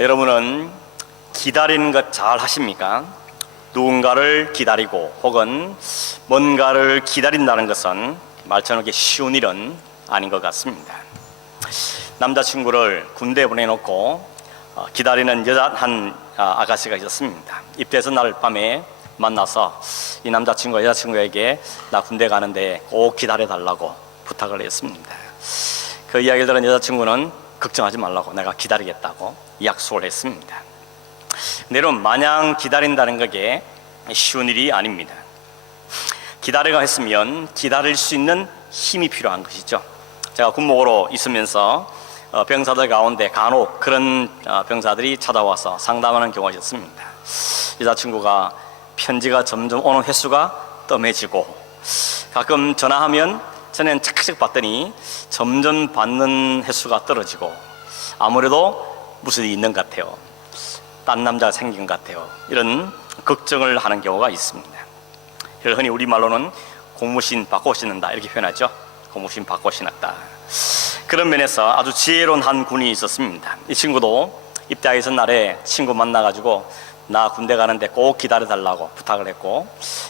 여러분은 기다리는 것 잘 하십니까? 누군가를 기다리고 혹은 뭔가를 기다린다는 것은 말처럼 그렇게 쉬운 일은 아닌 것 같습니다. 남자친구를 군대에 보내놓고 기다리는 여자 한 아가씨가 있었습니다. 입대해서 날 밤에 만나서 이 남자친구가 여자친구에게 나 군대 가는데 꼭 기다려달라고 부탁을 했습니다. 그 이야기를 들은 여자친구는 걱정하지 말라고 내가 기다리겠다고 약속을 했습니다. 근데 여러분, 마냥 기다린다는 게 쉬운 일이 아닙니다. 기다리가 했으면 기다릴 수 있는 힘이 필요한 것이죠. 제가 군목으로 있으면서 병사들 가운데 간혹 그런 병사들이 찾아와서 상담하는 경우가 있었습니다. 여자친구가 편지가 점점 오는 횟수가 뜸해지고 가끔 전화하면 전에는 착착 받더니 점점 받는 횟수가 떨어지고 아무래도 무슨 일이 있는 것 같아요. 딴 남자가 생긴 것 같아요. 이런 걱정을 하는 경우가 있습니다. 이걸 흔히 우리말로는 고무신 받고 신는다 이렇게 표현하죠. 고무신 받고 신었다. 그런 면에서 아주 지혜로운 한 군인이 있었습니다. 이 친구도 입대하기 전날에 친구 만나가지고 나 군대 가는데 꼭 기다려달라고 부탁을 했고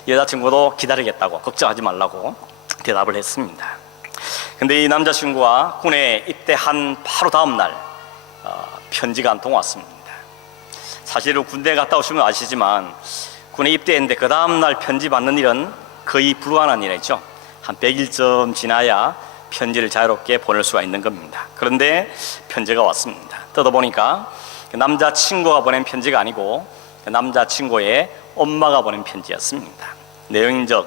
여자친구도 기다리겠다고 걱정하지 말라고 대답을 했습니다. 근데 이 남자친구가 군에 입대한 바로 다음날 편지가 한 통 왔습니다. 사실은 군대 갔다 오시면 아시지만 군에 입대했는데 그 다음날 편지 받는 일은 거의 불가능한 일이죠. 한 100일쯤 지나야 편지를 자유롭게 보낼 수가 있는 겁니다. 그런데 편지가 왔습니다. 뜯어보니까 그 남자친구가 보낸 편지가 아니고 그 남자친구의 엄마가 보낸 편지였습니다. 내용적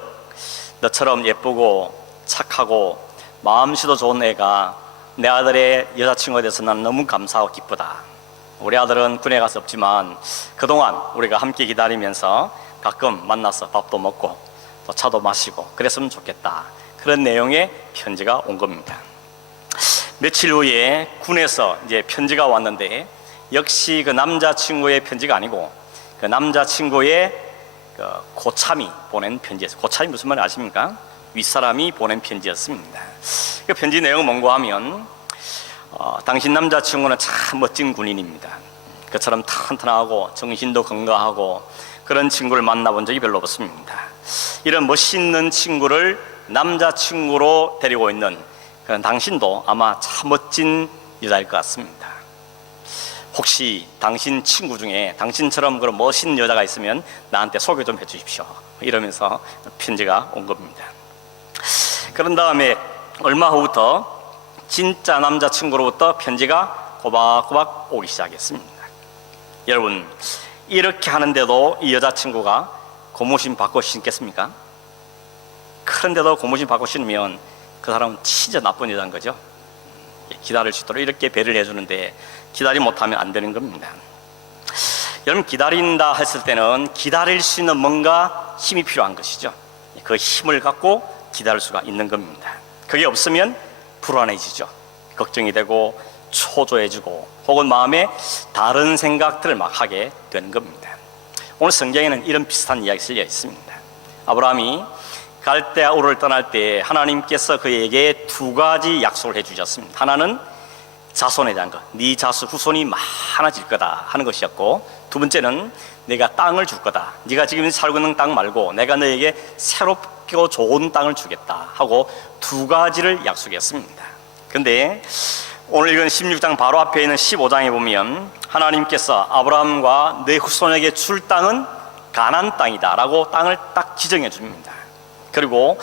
너처럼 예쁘고 착하고 마음씨도 좋은 애가 내 아들의 여자친구에 대해서 난 너무 감사하고 기쁘다. 우리 아들은 군에 가서 없지만 그동안 우리가 함께 기다리면서 가끔 만나서 밥도 먹고 또 차도 마시고 그랬으면 좋겠다. 그런 내용의 편지가 온 겁니다. 며칠 후에 군에서 이제 편지가 왔는데 역시 그 남자친구의 편지가 아니고 그 남자친구의 그 고참이 보낸 편지였어요. 고참이 무슨 말인지 아십니까? 윗사람이 보낸 편지였습니다. 그 편지 내용은 뭔가 하면 당신 남자친구는 참 멋진 군인입니다. 그처럼 튼튼하고 정신도 건강하고 그런 친구를 만나본 적이 별로 없습니다. 이런 멋있는 친구를 남자친구로 데리고 있는 그런 당신도 아마 참 멋진 여자일 것 같습니다. 혹시 당신 친구 중에 당신처럼 그런 멋있는 여자가 있으면 나한테 소개 좀 해주십시오. 이러면서 편지가 온 겁니다. 그런 다음에 얼마 후부터 진짜 남자친구로부터 편지가 꼬박꼬박 오기 시작했습니다. 여러분, 이렇게 하는데도 이 여자친구가 고무신 받고 신겠습니까? 그런데도 고무신 받고 신으면 그 사람은 진짜 나쁜 여자인 거죠. 기다릴 수 있도록 이렇게 배려를 해주는데 기다리 못하면 안 되는 겁니다. 여러분, 기다린다 했을 때는 기다릴 수 있는 뭔가 힘이 필요한 것이죠. 그 힘을 갖고 기다릴 수가 있는 겁니다. 그게 없으면 불안해지죠. 걱정이 되고 초조해지고 혹은 마음에 다른 생각들을 막 하게 되는 겁니다. 오늘 성경에는 이런 비슷한 이야기가 실려 있습니다. 아브라함이 갈대아 우르를 떠날 때 하나님께서 그에게 두 가지 약속을 해주셨습니다. 하나는 자손에 대한 것, 네 자손 후손이 많아질 거다 하는 것이었고, 두 번째는 내가 땅을 줄 거다. 네가 지금 살고 있는 땅 말고 내가 너에게 새롭고 좋은 땅을 주겠다 하고 두 가지를 약속했습니다. 근데 오늘 읽은 16장 바로 앞에 있는 15장에 보면 하나님께서 아브라함과 내 후손에게 줄 땅은 가나안 땅이다 라고 땅을 딱 지정해 줍니다. 그리고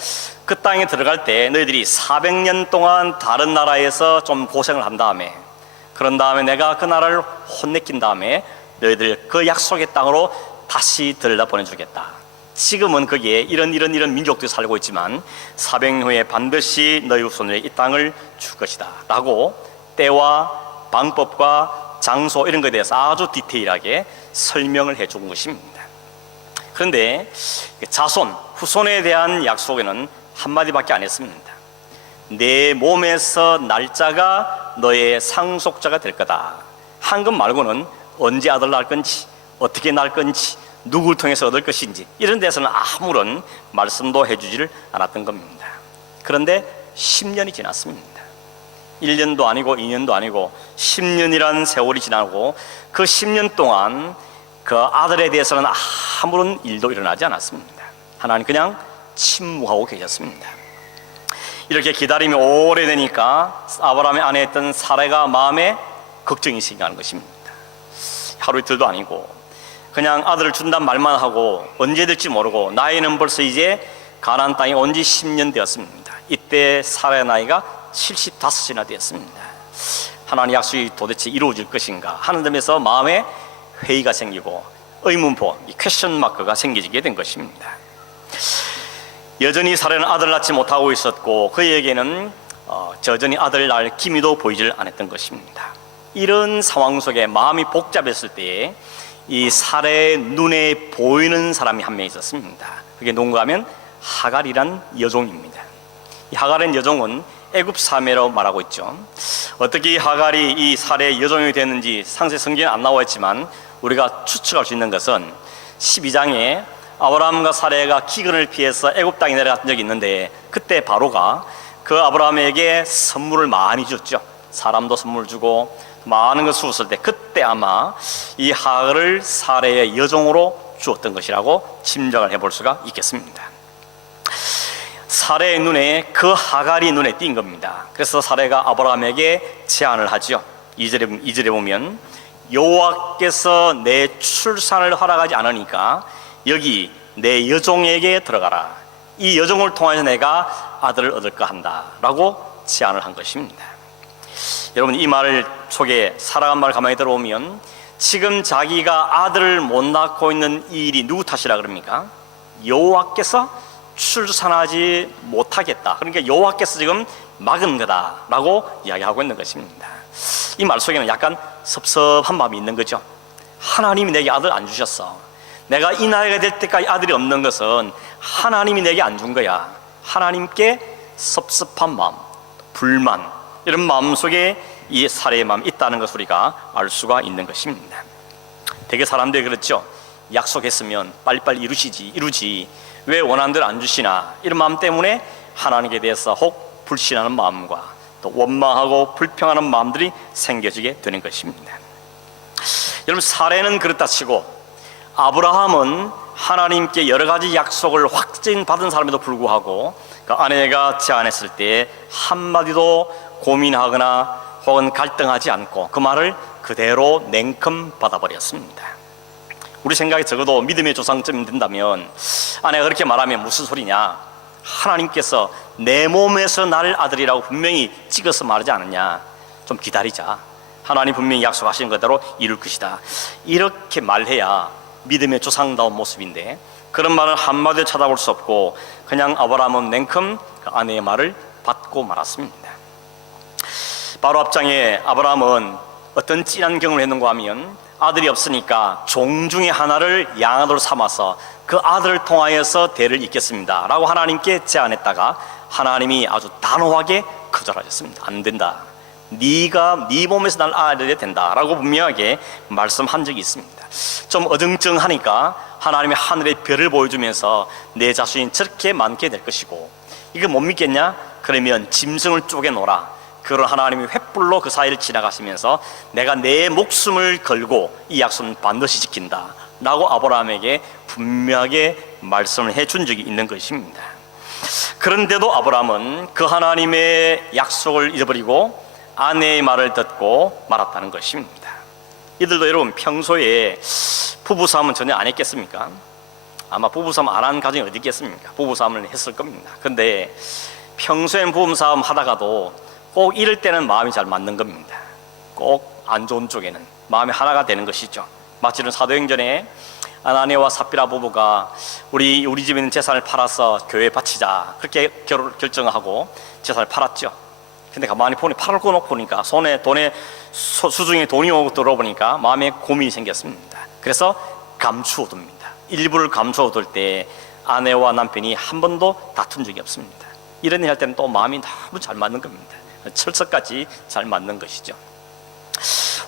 그 땅에 들어갈 때 너희들이 400년 동안 다른 나라에서 좀 고생을 한 다음에, 그런 다음에 내가 그 나라를 혼내킨 다음에 너희들 그 약속의 땅으로 다시 들여다 보내주겠다. 지금은 거기에 이런 민족들이 살고 있지만 400년 후에 반드시 너희 후손에게 이 땅을 줄 것이다 라고 때와 방법과 장소 이런 것에 대해서 아주 디테일하게 설명을 해준 것입니다. 그런데 자손, 후손에 대한 약속에는 한마디밖에 안 했습니다. 내 몸에서 날짜가 너의 상속자가 될 거다 한 것 말고는 언제 아들 낳을 건지, 어떻게 낳을 건지, 누구를 통해서 얻을 것인지 이런 데서는 아무런 말씀도 해주지를 않았던 겁니다. 그런데 10년이 지났습니다. 1년도 아니고 2년도 아니고 10년이라는 세월이 지나고 그 10년 동안 그 아들에 대해서는 아무런 일도 일어나지 않았습니다. 하나님 그냥 침묵하고 계셨습니다. 이렇게 기다림이 오래되니까 아브라함의 아내였던 사라가 마음에 걱정이 생기는 것입니다. 하루 이틀도 아니고 그냥 아들을 준단 말만 하고 언제 될지 모르고 나이는 벌써 이제 가나안 땅에 온 지 10년 되었습니다. 이때 사라의 나이가 75이나 되었습니다. 하나님 약속이 도대체 이루어질 것인가 하는 점에서 마음에 회의가 생기고 의문보, 퀘스천 마크가 생기게 된 것입니다. 여전히 사라는 아들을 낳지 못하고 있었고 그에게는 여전히 아들을 낳을 기미도 보이질 않았던 것입니다. 이런 상황 속에 마음이 복잡했을 때에 이 사라의 눈에 보이는 사람이 한 명 있었습니다. 그게 누군가 하면 하갈이란 여종입니다. 이 하갈은 여종은 애굽 사매로 말하고 있죠. 어떻게 하갈이 이 사라의 여종이 됐는지 상세 성경에 안 나와 있지만 우리가 추측할 수 있는 것은 12장에 아브라함과 사라가 기근을 피해서 애굽 땅에 내려갔던 적이 있는데 그때 바로가 그 아브라함에게 선물을 많이 줬죠. 사람도 선물 주고 많은 것을 주었을 때 그때 아마 이 하갈을 사라의 여종으로 주었던 것이라고 짐작을 해볼 수가 있겠습니다. 사라의 눈에 그 하갈이 눈에 띈 겁니다. 그래서 사라가 아브라함에게 제안을 하죠. 2절에 보면 여호와께서 내 출산을 허락하지 않으니까 여기 내 여종에게 들어가라. 이 여종을 통해서 내가 아들을 얻을까 한다 라고 제안을 한 것입니다. 여러분 이 말 속에 사라가 말 가만히 들어보면 지금 자기가 아들을 못 낳고 있는 이 일이 누구 탓이라 그럽니까? 여호와께서 출산하지 못하겠다. 그러니까 여호와께서 지금 막은 거다라고 이야기하고 있는 것입니다. 이 말 속에는 약간 섭섭한 마음이 있는 거죠. 하나님이 내게 아들 안 주셨어. 내가 이 나이가 될 때까지 아들이 없는 것은 하나님이 내게 안 준 거야. 하나님께 섭섭한 마음, 불만 이런 마음 속에 이 사라의 마음이 있다는 것을 우리가 알 수가 있는 것입니다. 되게 사람들이 그렇죠. 약속했으면 빨리빨리 이루지 왜 원하는 대로 안 주시나 이런 마음 때문에 하나님께 대해서 혹 불신하는 마음과 또 원망하고 불평하는 마음들이 생겨지게 되는 것입니다. 여러분 사라는 그렇다 치고 아브라함은 하나님께 여러 가지 약속을 확증받은 사람에도 불구하고 그 아내가 제안했을 때 한마디도 고민하거나 혹은 갈등하지 않고 그 말을 그대로 냉큼 받아버렸습니다. 우리 생각에 적어도 믿음의 조상쯤 된다면 아내가 그렇게 말하면 무슨 소리냐, 하나님께서 내 몸에서 나를 아들이라고 분명히 찍어서 말하지 않았냐, 좀 기다리자, 하나님 분명히 약속하신 그대로 이룰 것이다, 이렇게 말해야 믿음의 조상다운 모습인데 그런 말을 한마디도 찾아볼 수 없고 그냥 아브라함은 냉큼 그 아내의 말을 받고 말았습니다. 바로 앞장에 아브라함은 어떤 찐한 경험을 했는가 하면 아들이 없으니까 종 중에 하나를 양아들로 삼아서 그 아들을 통하여서 대를 잇겠습니다 라고 하나님께 제안했다가 하나님이 아주 단호하게 거절하셨습니다. 안 된다, 네가 네 몸에서 날 아들이 된다 라고 분명하게 말씀한 적이 있습니다. 좀 어정쩡하니까 하나님이 하늘의 별을 보여주면서 내 자손이 저렇게 많게 될 것이고 이거 못 믿겠냐? 그러면 짐승을 쪼개놓으라. 그런 하나님이 횃불로 그 사이를 지나가시면서 내가 내 목숨을 걸고 이 약속은 반드시 지킨다 라고 아브라함에게 분명하게 말씀을 해준 적이 있는 것입니다. 그런데도 아브라함은 그 하나님의 약속을 잊어버리고 아내의 말을 듣고 말았다는 것입니다. 이들도 여러분 평소에 부부싸움은 전혀 안 했겠습니까? 아마 부부싸움 안 한 가정이 어디 있겠습니까? 부부싸움을 했을 겁니다. 근데 평소엔 부부싸움 하다가도 꼭 이럴 때는 마음이 잘 맞는 겁니다. 꼭 안 좋은 쪽에는 마음이 하나가 되는 것이죠. 마치 사도행전에 아나니아와 삽비라 부부가 우리 집에 있는 재산을 팔아서 교회에 바치자 그렇게 결정하고 재산을 팔았죠. 근데 가만히 팔고 놓고 보니까 손에 수중에 돈이 오고 들어보니까 마음에 고민이 생겼습니다. 그래서 감추어둡니다. 일부를 감추어둘 때 아내와 남편이 한 번도 다툰 적이 없습니다. 이런 일 할 때는 또 마음이 너무 잘 맞는 겁니다. 철석같이 잘 맞는 것이죠.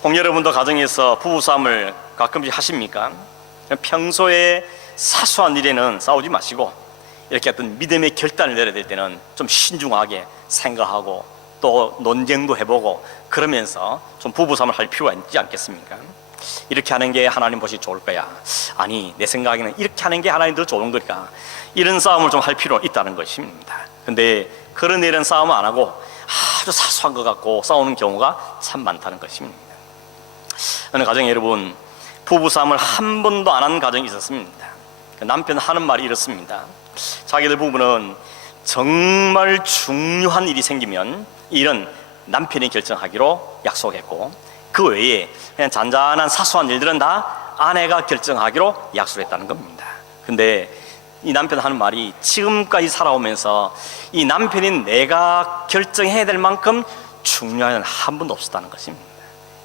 혹 여러분도 가정에서 부부싸움을 가끔씩 하십니까? 평소에 사소한 일에는 싸우지 마시고 이렇게 어떤 믿음의 결단을 내려야 될 때는 좀 신중하게 생각하고 또 논쟁도 해보고 그러면서 좀 부부싸움을 할 필요가 있지 않겠습니까? 이렇게 하는 게 하나님 보시 좋을 거야. 아니, 내 생각에는 이렇게 하는 게 하나님 더 좋은 거니까 이런 싸움을 좀 할 필요가 있다는 것입니다. 근데 그런 일은 싸움 안 하고 아주 사소한 것 갖고 싸우는 경우가 참 많다는 것입니다. 어느 가정에 여러분, 부부싸움을 한 번도 안 한 가정이 있었습니다. 그 남편 하는 말이 이렇습니다. 자기들 부부는 정말 중요한 일이 생기면 이런 남편이 결정하기로 약속했고, 그 외에 그냥 잔잔한 사소한 일들은 다 아내가 결정하기로 약속했다는 겁니다. 근데 이 남편 하는 말이 지금까지 살아오면서 이 남편이 내가 결정해야 될 만큼 중요한 일은 한 번도 없었다는 것입니다.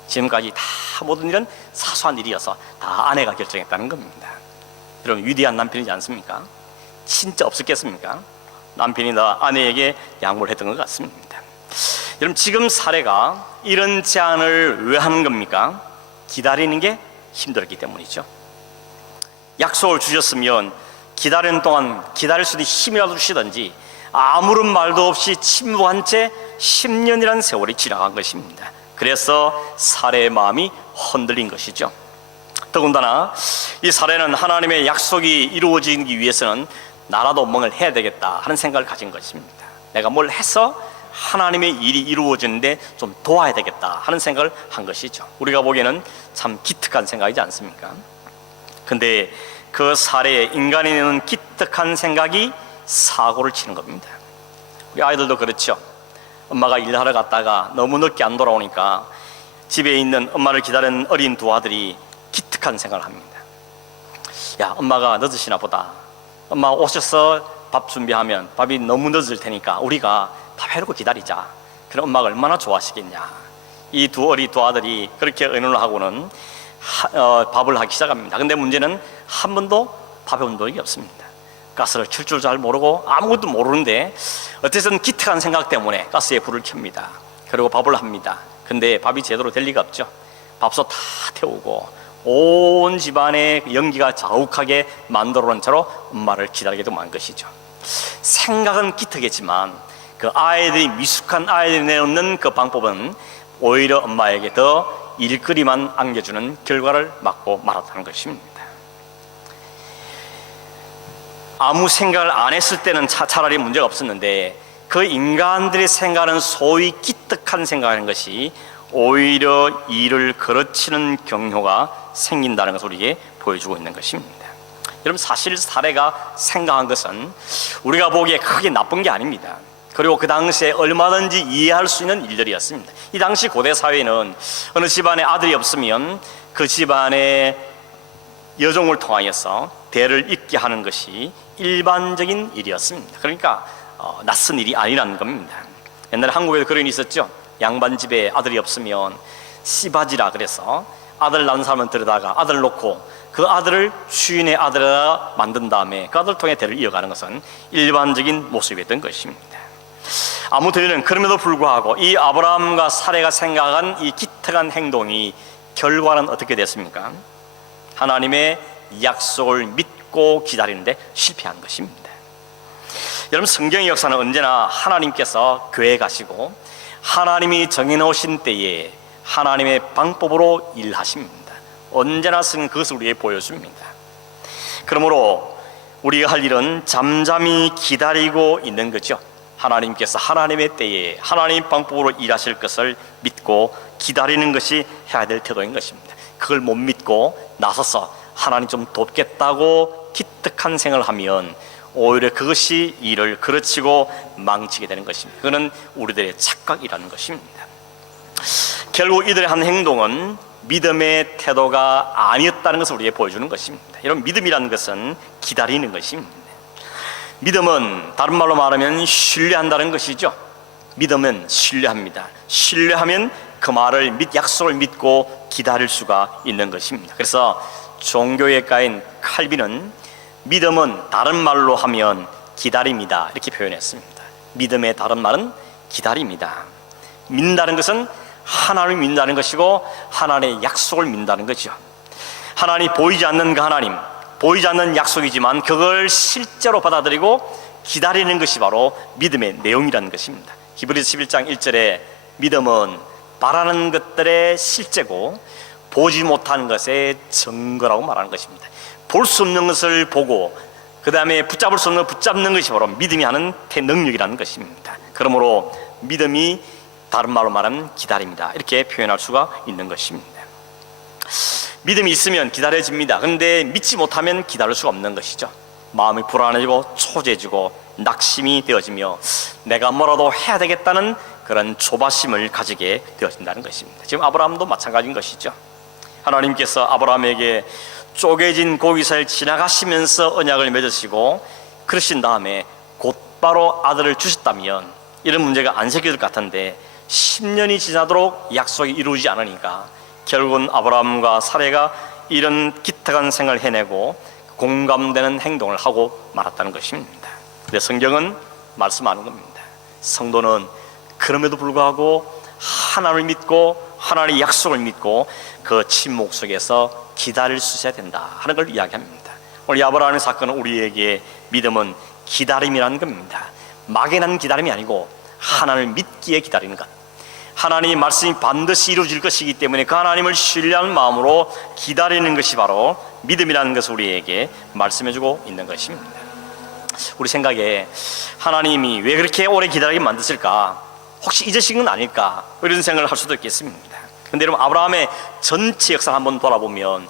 지금까지 다 모든 일은 사소한 일이어서 다 아내가 결정했다는 겁니다. 여러분, 위대한 남편이지 않습니까? 진짜 없었겠습니까? 남편이 다 아내에게 양보를 했던 것 같습니다. 여러분, 지금 사례가 이런 제안을 왜 하는 겁니까? 기다리는 게 힘들었기 때문이죠. 약속을 주셨으면 기다리는 동안 기다릴 수 있는 힘이라도 주시든지 아무런 말도 없이 침묵한 채 10년이라는 세월이 지나간 것입니다. 그래서 사례의 마음이 흔들린 것이죠. 더군다나 이 사례는 하나님의 약속이 이루어지기 위해서는 나라도 뭔가를 해야 되겠다 하는 생각을 가진 것입니다. 내가 뭘 해서 하나님의 일이 이루어지는데 좀 도와야 되겠다 하는 생각을 한 것이죠. 우리가 보기에는 참 기특한 생각이지 않습니까? 근데 그 사례에 인간이 내는 기특한 생각이 사고를 치는 겁니다. 우리 아이들도 그렇죠. 엄마가 일하러 갔다가 너무 늦게 안 돌아오니까 집에 있는 엄마를 기다리는 어린 두 아들이 기특한 생각을 합니다. 야, 엄마가 늦으시나 보다. 엄마 오셔서 밥 준비하면 밥이 너무 늦을 테니까 우리가 밥 해놓고 기다리자. 그럼 엄마가 얼마나 좋아하시겠냐. 이 두 아들이 그렇게 의논을 하고는 밥을 하기 시작합니다. 근데 문제는 한 번도 밥해 본 적이 없습니다. 가스를 켤 줄 잘 모르고 아무것도 모르는데 어쨌든 기특한 생각 때문에 가스에 불을 켭니다. 그리고 밥을 합니다. 근데 밥이 제대로 될 리가 없죠. 밥솥 다 태우고 온 집안에 연기가 자욱하게 만들어 놓은 채로 엄마를 기다리게 만 것이죠. 생각은 기특했지만 그 아이들이 미숙한 아이들이 내놓는 그 방법은 오히려 엄마에게 더 일거리만 안겨주는 결과를 맞고 말았다는 것입니다. 아무 생각을 안 했을 때는 차라리 문제가 없었는데 그 인간들의 생각은 소위 기특한 생각하는 것이 오히려 일을 거르치는 경효가 생긴다는 것을 우리에게 보여주고 있는 것입니다. 여러분, 사실 사례가 생각한 것은 우리가 보기에 크게 나쁜 게 아닙니다. 그리고 그 당시에 얼마든지 이해할 수 있는 일들이었습니다. 이 당시 고대 사회는 어느 집안에 아들이 없으면 그 집안의 여종을 통하여서 대를 잇게 하는 것이 일반적인 일이었습니다. 그러니까 낯선 일이 아니라는 겁니다. 옛날에 한국에도 그런 일이 있었죠. 양반 집에 아들이 없으면 씨바지라 그래서 아들 낳은 사람은 들여다가 아들 놓고 그 아들을 주인의 아들을 만든 다음에 그 아들 통해 대를 이어가는 것은 일반적인 모습이었던 것입니다. 아무튼 그럼에도 불구하고 이 아브라함과 사레가 생각한 이 기특한 행동이 결과는 어떻게 됐습니까? 하나님의 약속을 믿고 기다리는데 실패한 것입니다. 여러분, 성경의 역사는 언제나 하나님께서 계획하시고 하나님이 정해놓으신 때에 하나님의 방법으로 일하십니다. 언제나 그것을 우리에게 보여줍니다. 그러므로 우리가 할 일은 잠잠히 기다리고 있는 거죠. 하나님께서 하나님의 때에 하나님의 방법으로 일하실 것을 믿고 기다리는 것이 해야 될 태도인 것입니다. 그걸 못 믿고 나서서 하나님 좀 돕겠다고 기특한 생각을 하면 오히려 그것이 일을 그르치고 망치게 되는 것입니다. 그거는 우리들의 착각이라는 것입니다. 결국 이들의 한 행동은 믿음의 태도가 아니었다는 것을 우리에게 보여주는 것입니다. 이런 믿음이라는 것은 기다리는 것입니다. 믿음은 다른 말로 말하면 신뢰한다는 것이죠. 믿음은 신뢰합니다. 신뢰하면 그 말을 약속을 믿고 기다릴 수가 있는 것입니다. 그래서 종교학가인 칼빈은 믿음은 다른 말로 하면 기다림이다 이렇게 표현했습니다. 믿음의 다른 말은 기다림이다. 믿는다는 것은 하나님을 믿는다는 것이고 하나님의 약속을 믿는다는 거죠. 하나님 보이지 않는 그 하나님, 보이지 않는 약속이지만 그걸 실제로 받아들이고 기다리는 것이 바로 믿음의 내용이라는 것입니다. 히브리서 11장 1절에 믿음은 바라는 것들의 실제고 보지 못하는 것의 증거라고 말하는 것입니다. 볼 수 없는 것을 보고 그 다음에 붙잡을 수 없는 걸 붙잡는 것이 바로 믿음이 하는 능력이라는 것입니다. 그러므로 믿음이 다른 말로 말하면 기다림이다, 이렇게 표현할 수가 있는 것입니다. 믿음이 있으면 기다려집니다. 그런데 믿지 못하면 기다릴 수가 없는 것이죠. 마음이 불안해지고 초조해지고 낙심이 되어지며 내가 뭐라도 해야 되겠다는 그런 조바심을 가지게 되어진다는 것입니다. 지금 아브라함도 마찬가지인 것이죠. 하나님께서 아브라함에게 쪼개진 고기사를 지나가시면서 언약을 맺으시고 그러신 다음에 곧바로 아들을 주셨다면 이런 문제가 안 생길 것 같은데 10년이 지나도록 약속이 이루어지지 않으니까 결국은 아브라함과 사레가 이런 기특한 생활을 해내고 공감되는 행동을 하고 말았다는 것입니다. 근데 성경은 말씀하는 겁니다. 성도는 그럼에도 불구하고 하나님을 믿고 하나님의 약속을 믿고 그 침묵 속에서 기다릴 수 있어야 된다 하는 걸 이야기합니다. 오늘 이 아브라함의 사건은 우리에게 믿음은 기다림이라는 겁니다. 막연한 기다림이 아니고 하나님을 믿기에 기다리는 것, 하나님의 말씀이 반드시 이루어질 것이기 때문에 그 하나님을 신뢰하는 마음으로 기다리는 것이 바로 믿음이라는 것을 우리에게 말씀해주고 있는 것입니다. 우리 생각에 하나님이 왜 그렇게 오래 기다리게 만드실까? 혹시 잊으신 건 아닐까? 이런 생각을 할 수도 있겠습니다. 그런데 여러분, 아브라함의 전체 역사를 한번 돌아보면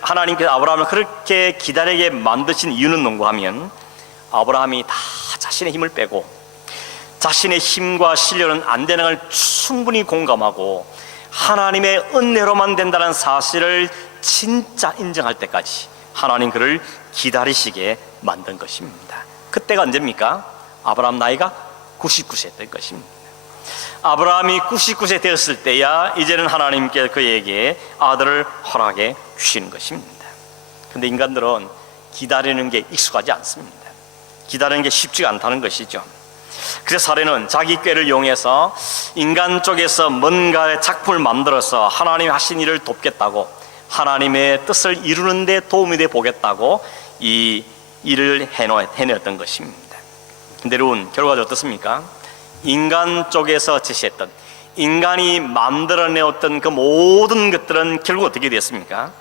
하나님께서 아브라함을 그렇게 기다리게 만드신 이유는 뭔가 하면 아브라함이 다 자신의 힘을 빼고 자신의 힘과 실력은 안 되는 걸 충분히 공감하고 하나님의 은혜로만 된다는 사실을 진짜 인정할 때까지 하나님 그를 기다리시게 만든 것입니다. 그때가 언제입니까? 아브라함 나이가 99세였던 것입니다. 아브라함이 99세 되었을 때야 이제는 하나님께 그에게 아들을 허락해 주시는 것입니다. 그런데 인간들은 기다리는 게 익숙하지 않습니다. 기다리는 게 쉽지가 않다는 것이죠. 그래서 사례는 자기 꾀를 이용해서 인간 쪽에서 뭔가의 작품을 만들어서 하나님이 하신 일을 돕겠다고, 하나님의 뜻을 이루는 데 도움이 돼 보겠다고 이 일을 해내었던 것입니다. 근데 여러분, 결과가 어떻습니까? 인간 쪽에서 제시했던, 인간이 만들어내었던 그 모든 것들은 결국 어떻게 됐습니까?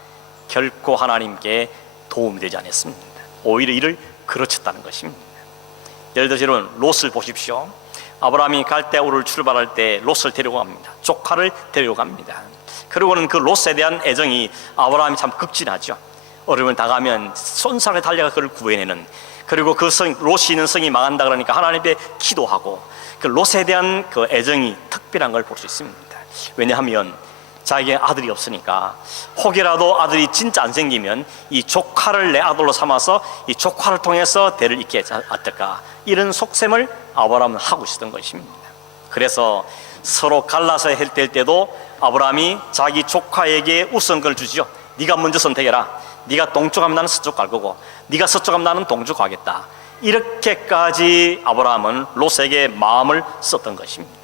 결코 하나님께 도움이 되지 않았습니다. 오히려 이를 그르쳤다는 것입니다. 예를 들어서 여러분, 롯을 보십시오. 아브라함이 갈대아우를 출발할 때 롯을 데리고 갑니다. 조카를 데리고 갑니다. 그리고는 그 롯에 대한 애정이 아브라함이 참 극진하죠. 어려움을 당하면 손살에 달려가 그를 구해내는, 그리고 그 롯이 있는 성이 망한다 그러니까 하나님께 기도하고, 그 롯에 대한 그 애정이 특별한 걸 볼 수 있습니다. 왜냐하면 자기의 아들이 없으니까 혹이라도 아들이 진짜 안 생기면 이 조카를 내 아들로 삼아서 이 조카를 통해서 대를 잇게 어떨까, 이런 속셈을 아브라함은 하고 있었던 것입니다. 그래서 서로 갈라서 될 때도 아브라함이 자기 조카에게 우선권을 주지요. 네가 먼저 선택해라. 네가 동쪽 가면 나는 서쪽 갈 거고, 네가 서쪽 가면 나는 동쪽 가겠다. 이렇게까지 아브라함은 롯에게 마음을 썼던 것입니다.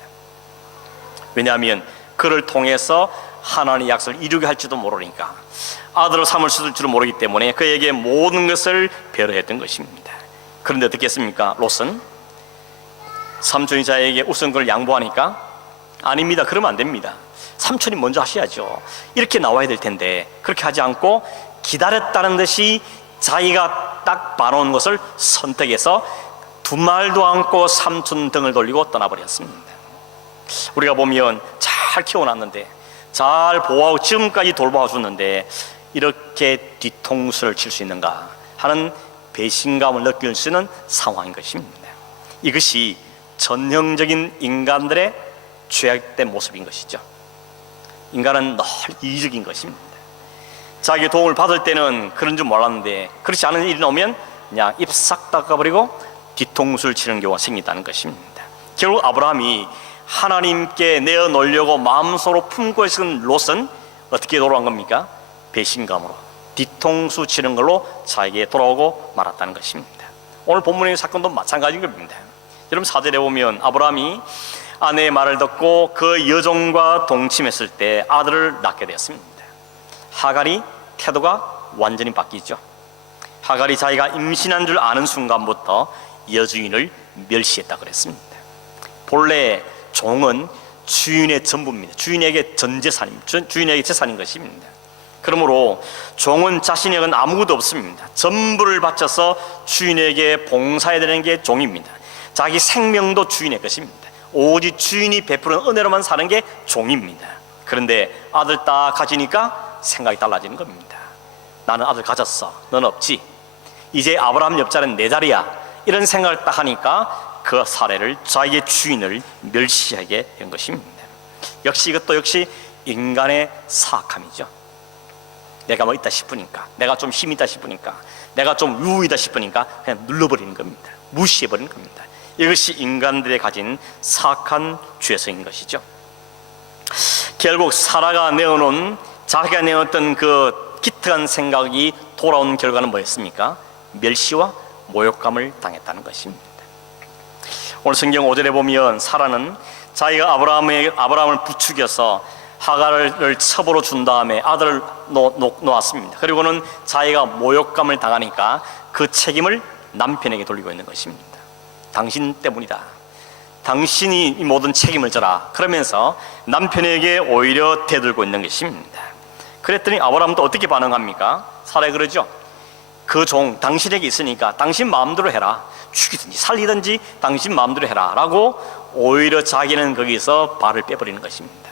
왜냐하면 그를 통해서 하나님의 약속을 이루게 할지도 모르니까, 아들을 삼을 줄을 모르기 때문에 그에게 모든 것을 배려했던 것입니다. 그런데 어떻게 했습니까? 롯은 삼촌이 자에게 우선권을 양보하니까 아닙니다, 그러면 안 됩니다. 삼촌이 먼저 하셔야죠. 이렇게 나와야 될 텐데 그렇게 하지 않고 기다렸다는 듯이 자기가 딱 봐놓은 것을 선택해서 두 말도 않고 삼촌 등을 돌리고 떠나버렸습니다. 우리가 보면 잘 키워놨는데, 잘 보호하고 지금까지 돌봐줬는데 이렇게 뒤통수를 칠 수 있는가 하는 배신감을 느낄 수 있는 상황인 것입니다. 이것이 전형적인 인간들의 죄악된 모습인 것이죠. 인간은 늘 이기적인 것입니다. 자기 도움을 받을 때는 그런 줄 몰랐는데 그렇지 않은 일이 나오면 그냥 입 싹 닦아버리고 뒤통수를 치는 경우가 생긴다는 것입니다. 결국 아브라함이 하나님께 내어놓으려고 마음속으로 품고 있었던 롯은 어떻게 돌아간 겁니까? 배신감으로 뒤통수 치는 걸로 자에게 돌아오고 말았다는 것입니다. 오늘 본문의 사건도 마찬가지인 겁니다. 여러분, 4절에 보면 아브라함이 아내의 말을 듣고 그 여종과 동침했을 때 아들을 낳게 되었습니다. 하갈이 태도가 완전히 바뀌죠. 하갈이 자기가 임신한 줄 아는 순간부터 여주인을 멸시했다 그랬습니다. 본래 종은 주인의 전부입니다. 주인에게 전 재산입니다. 주인에게 재산인 것입니다. 그러므로 종은 자신에게는 아무것도 없습니다. 전부를 바쳐서 주인에게 봉사해야 되는 게 종입니다. 자기 생명도 주인의 것입니다. 오직 주인이 베푸는 은혜로만 사는 게 종입니다. 그런데 아들 딱 가지니까 생각이 달라지는 겁니다. 나는 아들 가졌어, 넌 없지. 이제 아브라함 옆자리는 내 자리야. 이런 생각을 딱 하니까 그 사례를, 자기의 주인을 멸시하게 된 것입니다. 역시 이것도 역시 인간의 사악함이죠. 내가 뭐 있다 싶으니까, 내가 좀 힘 있다 싶으니까, 내가 좀 유이다 싶으니까 그냥 눌러버리는 겁니다. 무시해버리는 겁니다. 이것이 인간들이 가진 사악한 죄성인 것이죠. 결국 사라가 내어놓은, 자기가 내었던 그 기특한 생각이 돌아온 결과는 뭐였습니까? 멸시와 모욕감을 당했다는 것입니다. 오늘 성경 5절에 보면 사라는 자기가 아브라함을 부추겨서 하갈을 첩으로 준 다음에 아들을 놓았습니다. 그리고는 자기가 모욕감을 당하니까 그 책임을 남편에게 돌리고 있는 것입니다. 당신 때문이다, 당신이 이 모든 책임을 져라, 그러면서 남편에게 오히려 대들고 있는 것입니다. 그랬더니 아브라함도 어떻게 반응합니까? 사라가 그러죠. 그 종 당신에게 있으니까 당신 마음대로 해라, 죽이든지 살리든지 당신 마음대로 해라 라고 오히려 자기는 거기서 발을 빼버리는 것입니다.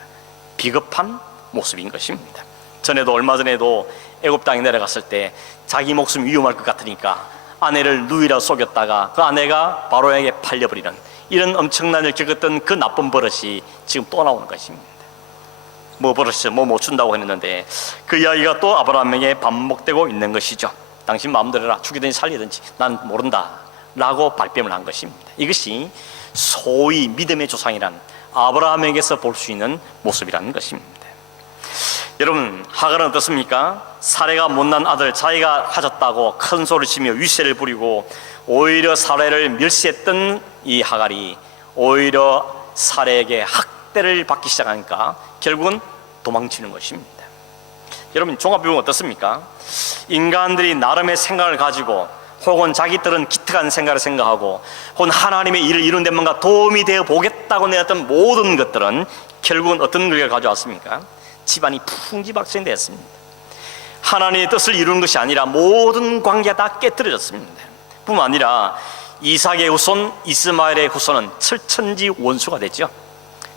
비겁한 모습인 것입니다. 전에도, 얼마 전에도 애굽 땅에 내려갔을 때 자기 목숨 위험할 것 같으니까 아내를 누이라 속였다가 그 아내가 바로에게 팔려버리는 이런 엄청난 일을 겪었던 그 나쁜 버릇이 지금 또 나오는 것입니다. 뭐 버릇이죠, 뭐 못 준다고 했는데 그 이야기가 또 아브라함에게 반복되고 있는 것이죠. 당신 마음대로 해라, 죽이든지 살리든지 난 모른다 라고 발뺌을 한 것입니다. 이것이 소위 믿음의 조상이란 아브라함에게서 볼 수 있는 모습이라는 것입니다. 여러분, 하갈은 어떻습니까? 사레가 못난 아들 자기가 가졌다고 큰 소리를 치며 위세를 부리고 오히려 사레를 멸시했던 이 하갈이 오히려 사레에게 학대를 받기 시작하니까 결국은 도망치는 것입니다. 여러분, 종합비유는 어떻습니까? 인간들이 나름의 생각을 가지고 혹은 자기들은 기특한 생각을 생각하고 혹은 하나님의 일을 이룬 데 뭔가 도움이 되어 보겠다고 내었던 모든 것들은 결국은 어떤 결과를 가져왔습니까? 집안이 풍지박산이 되었습니다. 하나님의 뜻을 이루는 것이 아니라 모든 관계가 다 깨뜨려졌습니다. 뿐만 아니라 이삭의 후손 이스마엘의 후손은 철천지 원수가 됐죠.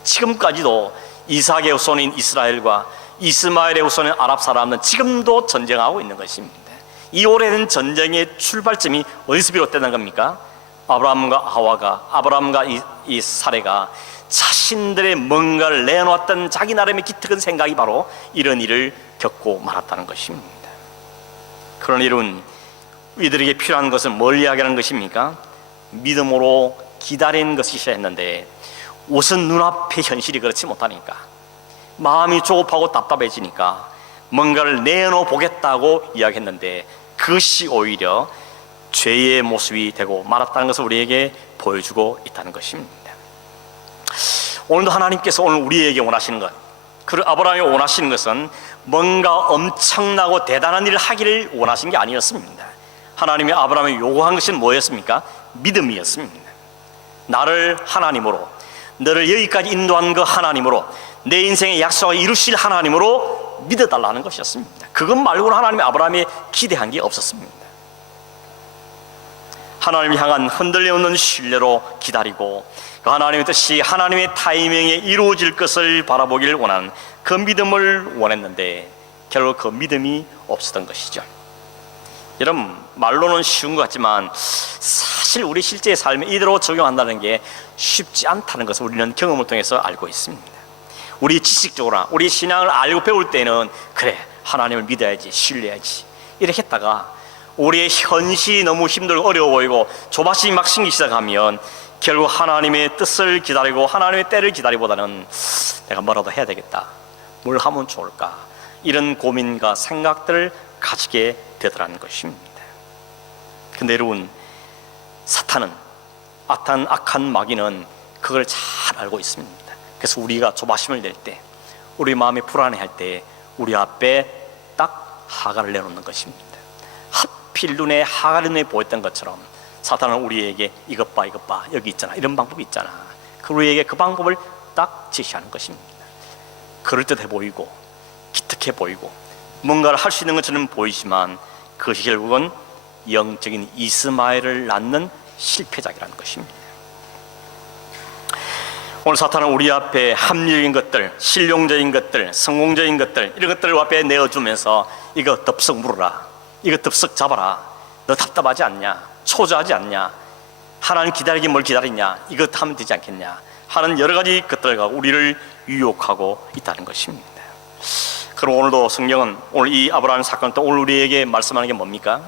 지금까지도 이삭의 후손인 이스라엘과 이스마엘의 후손인 아랍 사람은 지금도 전쟁하고 있는 것입니다. 이 오래된 전쟁의 출발점이 어디서 비롯되는 겁니까? 아브라함과 하와가, 아브라함과 이 사레가 자신들의 뭔가를 내놓았던 자기 나름의 기특한 생각이 바로 이런 일을 겪고 말았다는 것입니다. 그러나 여러분, 이들에게 필요한 것은 뭘 이야기하는 것입니까? 믿음으로 기다리는 것이셔야 했는데 우선 눈앞의 현실이 그렇지 못하니까, 마음이 조급하고 답답해지니까 뭔가를 내놓아 보겠다고 이야기했는데 그것이 오히려 죄의 모습이 되고 말았다는 것을 우리에게 보여주고 있다는 것입니다. 오늘도 하나님께서 오늘 우리에게 원하시는 것, 그리고 아브라함이 원하시는 것은 뭔가 엄청나고 대단한 일을 하기를 원하신 게 아니었습니다. 하나님이 아브라함이 요구한 것은 뭐였습니까? 믿음이었습니다. 나를 하나님으로, 너를 여기까지 인도한 그 하나님으로, 내 인생의 약속을 이루실 하나님으로 믿어달라는 것이었습니다. 그것 말고는 하나님이 아브라함이 기대한 게 없었습니다. 하나님을 향한 흔들림 없는 신뢰로 기다리고 그 하나님의 뜻이 하나님의 타이밍에 이루어질 것을 바라보기를 원하는 그 믿음을 원했는데 결국 그 믿음이 없었던 것이죠. 여러분, 말로는 쉬운 것 같지만 사실 우리 실제 삶에 이대로 적용한다는 게 쉽지 않다는 것을 우리는 경험을 통해서 알고 있습니다. 우리 지식적으로나 우리 신앙을 알고 배울 때는 그래, 하나님을 믿어야지, 신뢰해야지 이렇게 했다가 우리의 현실이 너무 힘들고 어려워 보이고 조바심이 막 생기기 시작하면 결국 하나님의 뜻을 기다리고 하나님의 때를 기다리보다는 내가 뭐라도 해야 되겠다, 뭘 하면 좋을까, 이런 고민과 생각들을 가지게 되더라는 것입니다. 근데 여러분, 사탄은, 악한 마귀는 그걸 잘 알고 있습니다. 그래서 우리가 조바심을 낼 때, 우리 마음이 불안해할 때 우리 앞에 딱 하갈을 내놓는 것입니다. 하필 눈에 하갈의 눈에 보였던 것처럼 사탄은 우리에게 이것 봐 여기 있잖아, 이런 방법이 있잖아, 우리에게 그 방법을 딱 제시하는 것입니다. 그럴듯해 보이고 기특해 보이고 뭔가를 할 수 있는 것처럼 보이지만 그것이 결국은 영적인 이스마엘을 낳는 실패작이라는 것입니다. 오늘 사탄은 우리 앞에 합리적인 것들, 실용적인 것들, 성공적인 것들, 이런 것들을 앞에 내어주면서 이거 덥석 물어라, 이거 덥석 잡아라, 너 답답하지 않냐, 초조하지 않냐, 하나님 기다리긴 뭘 기다리냐, 이거 하면 되지 않겠냐 하는 여러 가지 것들과 우리를 유혹하고 있다는 것입니다. 그럼 오늘도 성경은 오늘 이 아브라함 사건 또 오늘 우리에게 말씀하는 게 뭡니까?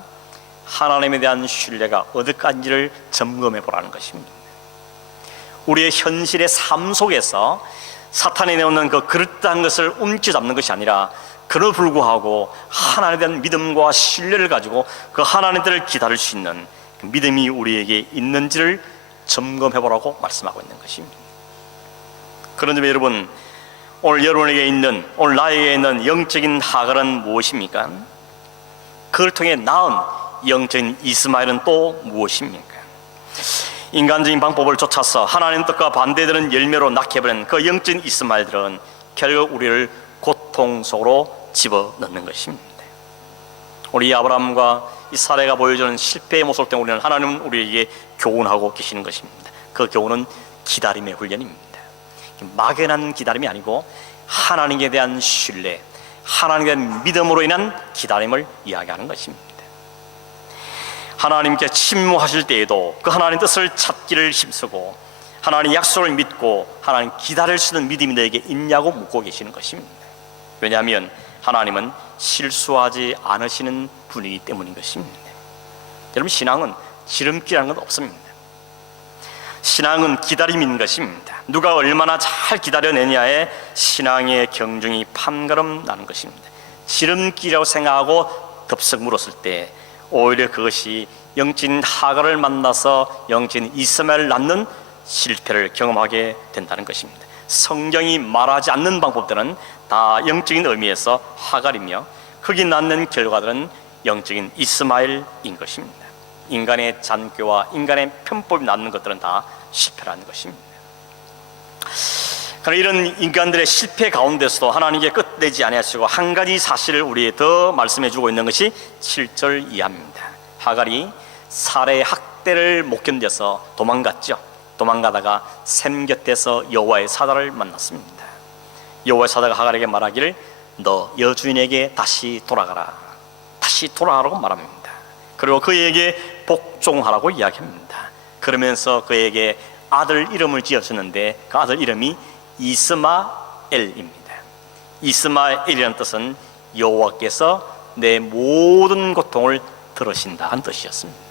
하나님에 대한 신뢰가 어디까지를 점검해 보라는 것입니다. 우리의 현실의 삶 속에서 사탄이 내오는 그 그릇한 것을 움켜잡는 것이 아니라 그럼에도 불구하고 하나님에 대한 믿음과 신뢰를 가지고 그 하나님들을 기다릴 수 있는 그 믿음이 우리에게 있는지를 점검해 보라고 말씀하고 있는 것입니다. 그런 점에 여러분, 오늘 여러분에게 있는, 오늘 나에게 있는 영적인 하갈은 무엇입니까? 그걸 통해 낳은 영적인 이스마엘은 또 무엇입니까? 인간적인 방법을 쫓아서 하나님 뜻과 반대되는 열매로 낳게 버린 그 영적인 이스마엘들은 결국 우리를 고통 속으로 집어넣는 것입니다. 우리 아브라함과 이 사례가 보여주는 실패의 모습을 통해 우리는 하나님은 우리에게 교훈하고 계시는 것입니다. 그 교훈은 기다림의 훈련입니다. 막연한 기다림이 아니고 하나님에 대한 신뢰, 하나님에 대한 믿음으로 인한 기다림을 이야기하는 것입니다. 하나님께 침묵하실 때에도 그 하나님 뜻을 찾기를 힘쓰고 하나님 약속을 믿고 하나님 기다릴 수 있는 믿음이 너에게 있냐고 묻고 계시는 것입니다. 왜냐하면 하나님은 실수하지 않으시는 분이기 때문인 것입니다. 여러분, 신앙은 지름길이라는 건 없습니다. 신앙은 기다림인 것입니다. 누가 얼마나 잘 기다려내냐에 신앙의 경중이 판가름 나는 것입니다. 지름길이라고 생각하고 덥석 물었을 때 오히려 그것이 영적인 하갈을 만나서 영적인 이스마엘을 낳는 실패를 경험하게 된다는 것입니다. 성경이 말하지 않는 방법들은 다 영적인 의미에서 하갈이며 거기 낳는 결과들은 영적인 이스마엘인 것입니다. 인간의 잔꾀와 인간의 편법이 낳는 것들은 다 실패라는 것입니다. 그러나 이런 인간들의 실패 가운데서도 하나님께 끝내지 아니하시고 한 가지 사실을 우리에게 더 말씀해 주고 있는 것이 7절 이하입니다. 하갈이 사례의 학대를 못 견뎌서 도망갔죠. 도망가다가 샘 곁에서 여호와의 사자를 만났습니다. 여호와의 사자가 하갈에게 말하기를 너 여주인에게 다시 돌아가라, 다시 돌아가라고 말합니다. 그리고 그에게 복종하라고 이야기합니다. 그러면서 그에게 아들 이름을 지어주는데 그 아들 이름이 이스마엘입니다. 이스마엘이라는 뜻은 여호와께서 내 모든 고통을 들으신다는 뜻이었습니다.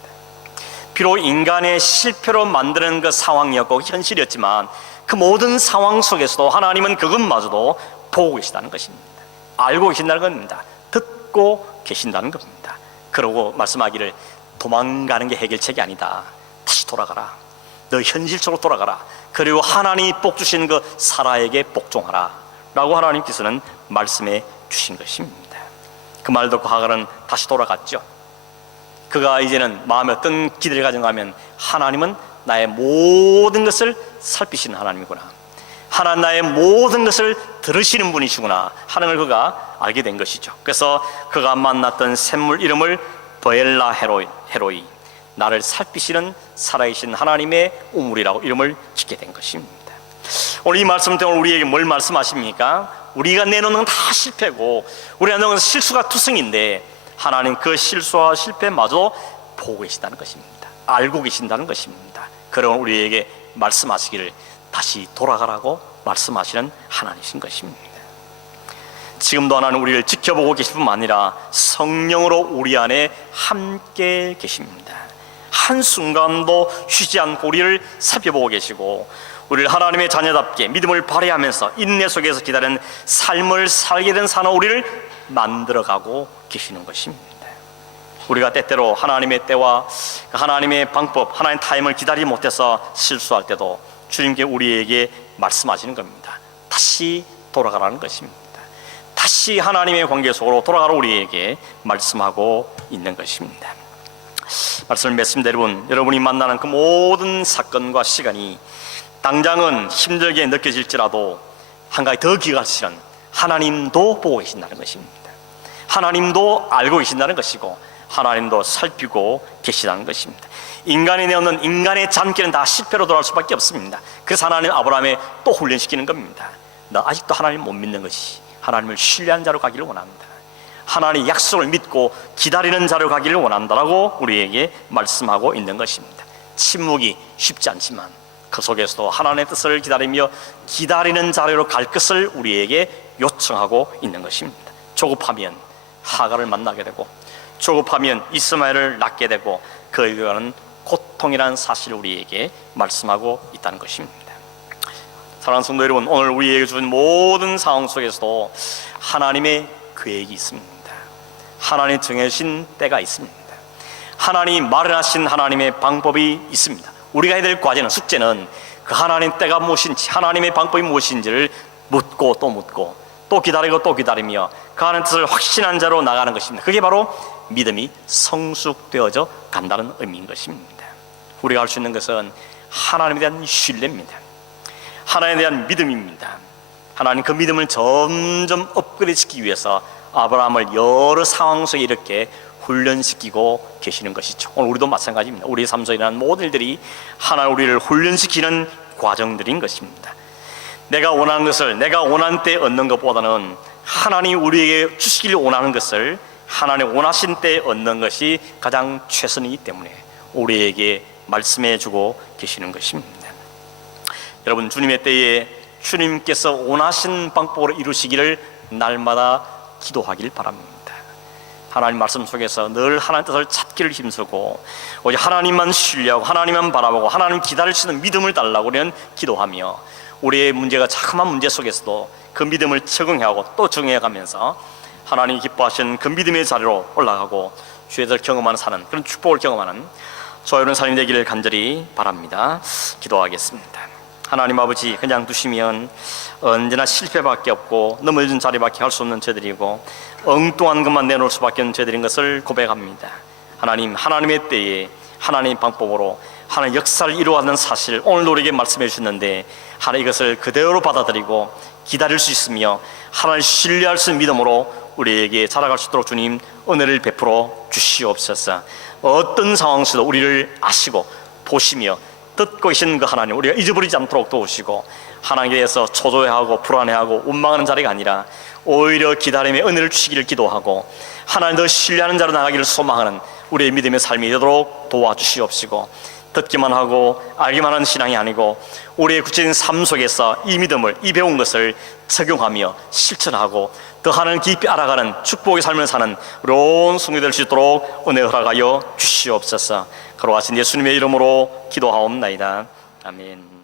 비록 인간의 실패로 만드는 그 상황이었고 현실이었지만 그 모든 상황 속에서도 하나님은 그것마저도 보고 계시다는 것입니다. 알고 계신다는 겁니다. 듣고 계신다는 겁니다. 그러고 말씀하기를 도망가는 게 해결책이 아니다. 다시 돌아가라. 너 현실적으로 돌아가라. 그리고 하나님이 복 주신 그 사라에게 복종하라 라고 하나님께서는 말씀해 주신 것입니다. 그 말 듣고 하갈은 다시 돌아갔죠. 그가 이제는 마음에 어떤 기대를 가진가 하면 하나님은 나의 모든 것을 살피시는 하나님이구나, 하나님 나의 모든 것을 들으시는 분이시구나 하는 걸 그가 알게 된 것이죠. 그래서 그가 만났던 샘물 이름을 버엘라 헤로이, 나를 살피시는 살아계신 하나님의 우물이라고 이름을 짓게 된 것입니다. 오늘 이 말씀 때문에 우리에게 뭘 말씀하십니까? 우리가 내놓는 건 다 실패고 우리가 내놓는 건 실수가 투성인데 하나님 그 실수와 실패마저 보고 계신다는 것입니다. 알고 계신다는 것입니다. 그러면 우리에게 말씀하시기를 다시 돌아가라고 말씀하시는 하나님이신 것입니다. 지금도 하나님 우리를 지켜보고 계실 뿐만 아니라 성령으로 우리 안에 함께 계십니다. 한순간도 쉬지 않고 우리를 살펴보고 계시고 우리를 하나님의 자녀답게 믿음을 발휘하면서 인내 속에서 기다리는 삶을 살게 된 사나 우리를 만들어가고 계시는 것입니다. 우리가 때때로 하나님의 때와 하나님의 방법, 하나님의 타임을 기다리지 못해서 실수할 때도 주님께 우리에게 말씀하시는 겁니다. 다시 돌아가라는 것입니다. 다시 하나님의 관계 속으로 돌아가라 우리에게 말씀하고 있는 것입니다. 말씀을 맺습니다. 여러분이 만나는 그 모든 사건과 시간이 당장은 힘들게 느껴질지라도 한 가지 더 기가 실은 하나님도 보고 계신다는 것입니다. 하나님도 알고 계신다는 것이고 하나님도 살피고 계시다는 것입니다. 인간이 내어놓는 인간의 잔꾀는 다 실패로 돌아갈 수밖에 없습니다. 그래서 하나님 아브라함에 또 훈련시키는 겁니다. 너 아직도 하나님 못 믿는 것이 하나님을 신뢰하는 자로 가기를 원합니다. 하나님의 약속을 믿고 기다리는 자로 가기를 원한다라고 우리에게 말씀하고 있는 것입니다. 침묵이 쉽지 않지만 그 속에서도 하나님의 뜻을 기다리며 기다리는 자리로 갈 것을 우리에게 요청하고 있는 것입니다. 조급하면 하갈을 만나게 되고 조급하면 이스마엘을 낳게 되고 그 결과는 고통이라는 사실을 우리에게 말씀하고 있다는 것입니다. 사랑하는 성도 여러분, 오늘 우리에게 주신 모든 상황 속에서도 하나님의 계획이 있습니다. 하나님 정해주신 때가 있습니다. 하나님 마련하신 하나님의 방법이 있습니다. 우리가 해야 될 과제는, 숙제는 그 하나님 때가 무엇인지, 하나님의 방법이 무엇인지를 묻고 또 묻고 또 기다리고 또 기다리며 그 하나님의 뜻을 확신한 자로 나가는 것입니다. 그게 바로 믿음이 성숙되어져 간다는 의미인 것입니다. 우리가 할 수 있는 것은 하나님에 대한 신뢰입니다. 하나님에 대한 믿음입니다. 하나님 그 믿음을 점점 업그레이드시키기 위해서 아브라함을 여러 상황 속에 이렇게 훈련시키고 계시는 것이죠. 오늘 우리도 마찬가지입니다. 우리의 삶 속에 일어나는 모든 일들이 하나님 우리를 훈련시키는 과정들인 것입니다. 내가 원하는 것을 내가 원하는 때에 얻는 것보다는 하나님이 우리에게 주시기를 원하는 것을 하나님 원하신 때에 얻는 것이 가장 최선이기 때문에 우리에게 말씀해 주고 계시는 것입니다. 여러분, 주님의 때에 주님께서 원하신 방법으로 이루시기를 날마다 기도하길 바랍니다. 하나님 말씀 속에서 늘 하나님 뜻을 찾기를 힘쓰고 오직 하나님만 신뢰하고 하나님만 바라보고 하나님 기다릴 수 있는 믿음을 달라고 우리는 기도하며 우리의 문제가 자그마한 문제 속에서도 그 믿음을 적응하고 또 적응해가면서 하나님이 기뻐하시는 그 믿음의 자리로 올라가고 주의 뜻을 경험하는 사는 그런 축복을 경험하는 저와 여러분 삶이 되기를 간절히 바랍니다. 기도하겠습니다. 하나님 아버지, 그냥 두시면 언제나 실패밖에 없고 넘어진 자리밖에 할 수 없는 죄들이고 엉뚱한 것만 내놓을 수밖에 없는 죄들인 것을 고백합니다. 하나님, 하나님의 때에 하나님의 방법으로 하나님 역사를 이루어가는 사실 오늘 우리에게 말씀해 주셨는데 하나님 이것을 그대로 받아들이고 기다릴 수 있으며 하나님을 신뢰할 수 있는 믿음으로 우리에게 자라갈 수 있도록 주님 은혜를 베풀어 주시옵소서. 어떤 상황 속에도 우리를 아시고 보시며 듣고 계신 그 하나님 우리가 잊어버리지 않도록 도우시고 하나님에 대해서 초조해하고 불안해하고 원망하는 자리가 아니라 오히려 기다림의 은혜를 주시기를 기도하고 하나님 더 신뢰하는 자로 나가기를 소망하는 우리의 믿음의 삶이 되도록 도와주시옵시고 듣기만 하고 알기만 하는 신앙이 아니고 우리의 구체적인 삶 속에서 이 믿음을, 이 배운 것을 적용하며 실천하고 더 하나님 깊이 알아가는 축복의 삶을 사는 온 성도 될 수 있도록 은혜 허락하여 주시옵소서. 걸어가신 예수님의 이름으로 기도하옵나이다. 아멘.